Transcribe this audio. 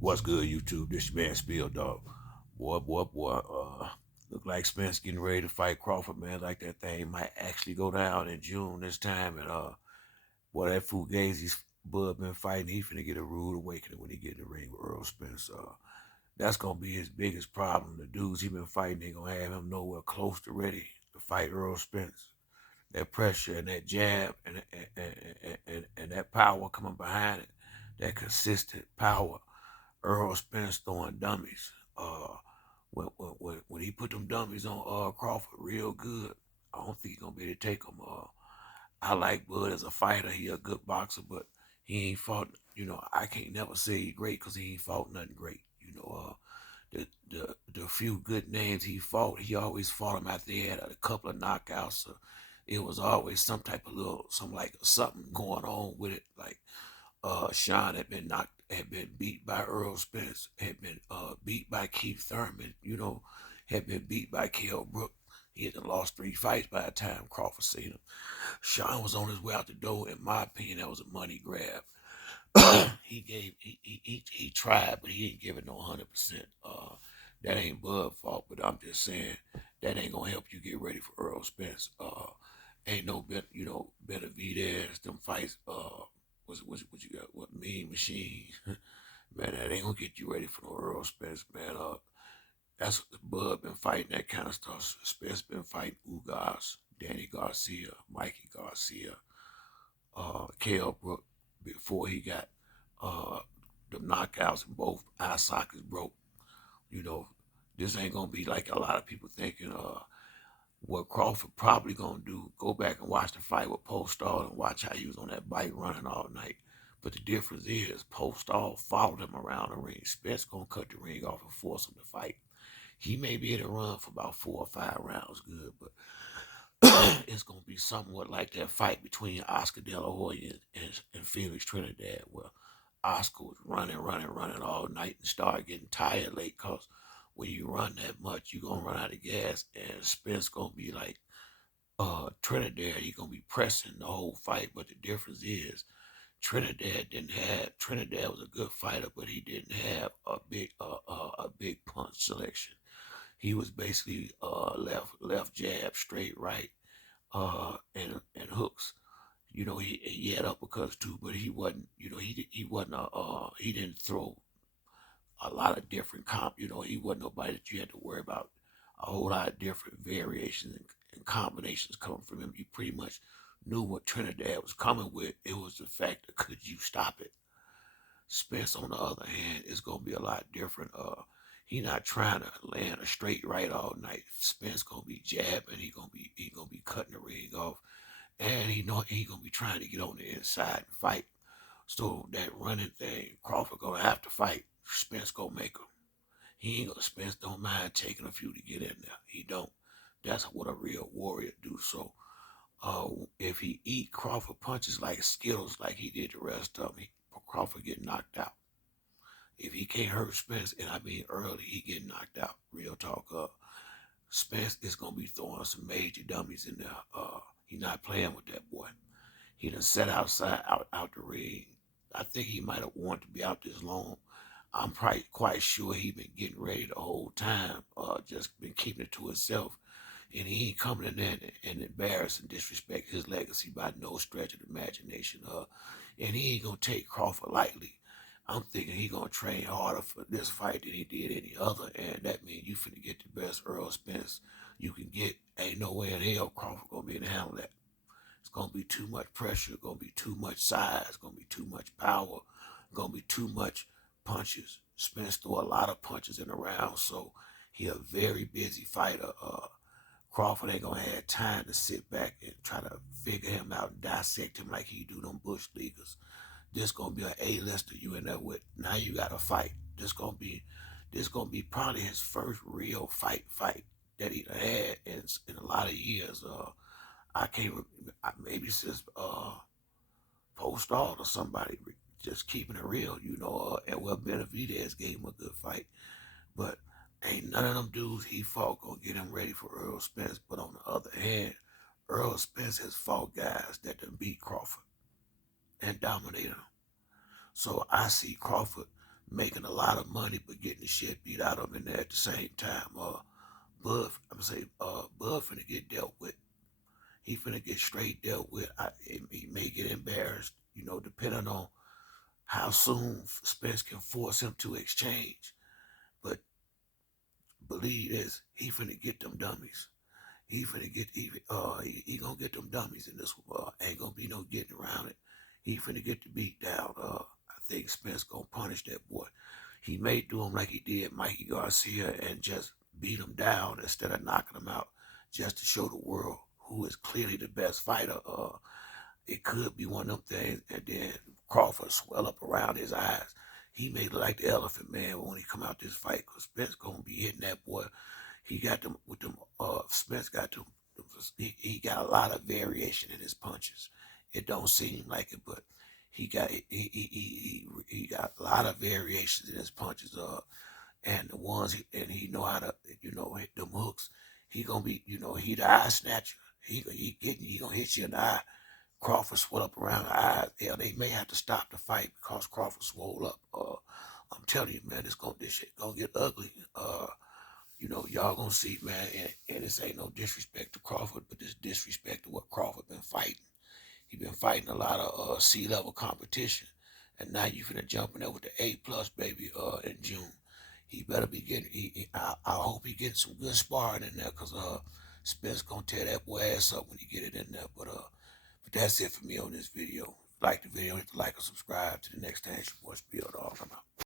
What's good, YouTube? This your man Spill Dog. Boy. Look like Spence getting ready to fight Crawford, man. Like that thing might actually go down in June this time. And boy, that Fugazy's bud been fighting. He finna get a rude awakening when he get in the ring with Earl Spence. That's gonna be his biggest problem. The dudes he been fighting ain't gonna have him nowhere close to ready to fight Earl Spence. That pressure and that jab and that power coming behind it, that consistent power. Errol Spence throwing dummies. When he put them dummies on Crawford real good, I don't think he's gonna be able to take them. I like Bud as a fighter. He a good boxer, but he ain't fought. I can't never say he's great because he ain't fought nothing great. The few good names he fought, he always fought them after he had a couple of knockouts. So it was always some type of something going on with it. Like Sean had been beat by Earl Spence, had been beat by Keith Thurman, had been beat by Kell Brook. He had lost 3 fights by the time Crawford seen him. Sean was on his way out the door. In my opinion, that was a money grab. He tried, but he ain't giving no 100%. That ain't Bud fault, but I'm just saying that ain't gonna help you get ready for Earl Spence. Ain't no Benavidez, them fights. What you got? What Mean Machine? Man, that ain't gonna get you ready for no Earl Spence, man. That's Bud been fighting that kind of stuff. Spence been fighting Ugas, Danny Garcia, Mikey Garcia, Kell Brook before he got uh, the knockouts and both eye sockets broke. You know, this ain't gonna be like a lot of people thinking. What Crawford probably gonna do? Go back and watch the fight with Postall and watch how he was on that bike running all night. But the difference is Postall followed him around the ring. Spence gonna cut the ring off and force him to fight. He may be able to run for about 4 or 5 rounds good, but it's gonna be somewhat like that fight between Oscar De La Hoya and Felix Trinidad, where Oscar was running all night and started getting tired late because when you run that much, you're gonna run out of gas, and Spence gonna be like Trinidad, he gonna be pressing the whole fight. But the difference is Trinidad was a good fighter, but he didn't have a big punch selection. He was basically left jab, straight right, and hooks. He had uppercuts too, but he wasn't. He wasn't. He didn't throw a lot of different comp. He wasn't nobody that you had to worry about a whole lot of different variations and combinations coming from him. You pretty much knew what Trinidad was coming with. It was the fact that could you stop it? Spence, on the other hand, is gonna be a lot different. He not trying to land a straight right all night. Spence gonna be jabbing. He gonna be cutting the ring off, and he gonna be trying to get on the inside and fight. So that running thing, Crawford gonna have to fight. Spence gonna make him. He ain't gonna Spence don't mind taking a few to get in there. He don't. That's what a real warrior do. So if he eat Crawford punches like Skittles like he did the rest of me, Crawford get knocked out. If he can't hurt Spence, and I mean early, he get knocked out. Real talk. Spence is gonna be throwing some major dummies in there. He not playing with that boy. He done sat out the ring. I think he might have wanted to be out this long. I'm probably quite sure he been getting ready the whole time. Just been keeping it to himself. And he ain't coming in there and embarrass and disrespect his legacy by no stretch of the imagination. And he ain't gonna take Crawford lightly. I'm thinking he gonna train harder for this fight than he did any other, and that means you finna get the best Earl Spence you can get. Ain't no way in hell Crawford gonna be able to handle that. It's gonna be too much pressure, gonna be too much size, gonna be too much power, gonna be too much punches. Spence threw a lot of punches in the round, so he a very busy fighter. Crawford ain't gonna have time to sit back and try to figure him out and dissect him like he do them bush leaguers. This gonna be an A-lister you in there with. Now you gotta fight. This gonna be probably his first real fight that he had in a lot of years. I can't remember, maybe since Post All or somebody just keeping it real, and well Benavidez gave him a good fight, but ain't none of them dudes he fought gonna get him ready for Earl Spence. But on the other hand, Earl Spence has fought guys that done beat Crawford and dominated him. So I see Crawford making a lot of money, but getting the shit beat out of him in there at the same time. Bud finna get dealt with. He finna get straight dealt with. He may get embarrassed, depending on how soon Spence can force him to exchange. But believe this, he finna get them dummies. He gonna get them dummies in this. Ain't gonna be no getting around it. He finna get the beat down. I think Spence gonna punish that boy. He may do him like he did Mikey Garcia and just beat him down instead of knocking him out, just to show the world who is clearly the best fighter. It could be one of them things, and then Crawford swell up around his eyes. He may look like the elephant man when he come out this fight, because Spence gonna be hitting that boy. He got them with them. Spence got them. He got a lot of variation in his punches. It don't seem like it, but he got a lot of variations in his punches. And the ones and he know how to hit them hooks. He gonna be he the eye snatcher. He gonna hit you in the eye. Crawford swell up around the eyes. Hell, they may have to stop the fight because Crawford swole up. I'm telling you, man, this shit gonna get ugly. Y'all gonna see, man, and this ain't no disrespect to Crawford, but this disrespect to what Crawford been fighting. He been fighting a lot of C-level competition, and now you finna jump in there with the A+ baby in June. He better be getting. I hope he getting some good sparring in there, cause Spence gonna tear that boy ass up when he get it in there. But that's it for me on this video. Like the video, hit the like and subscribe. To the next time, it's your boy Spill Dog. I'm out.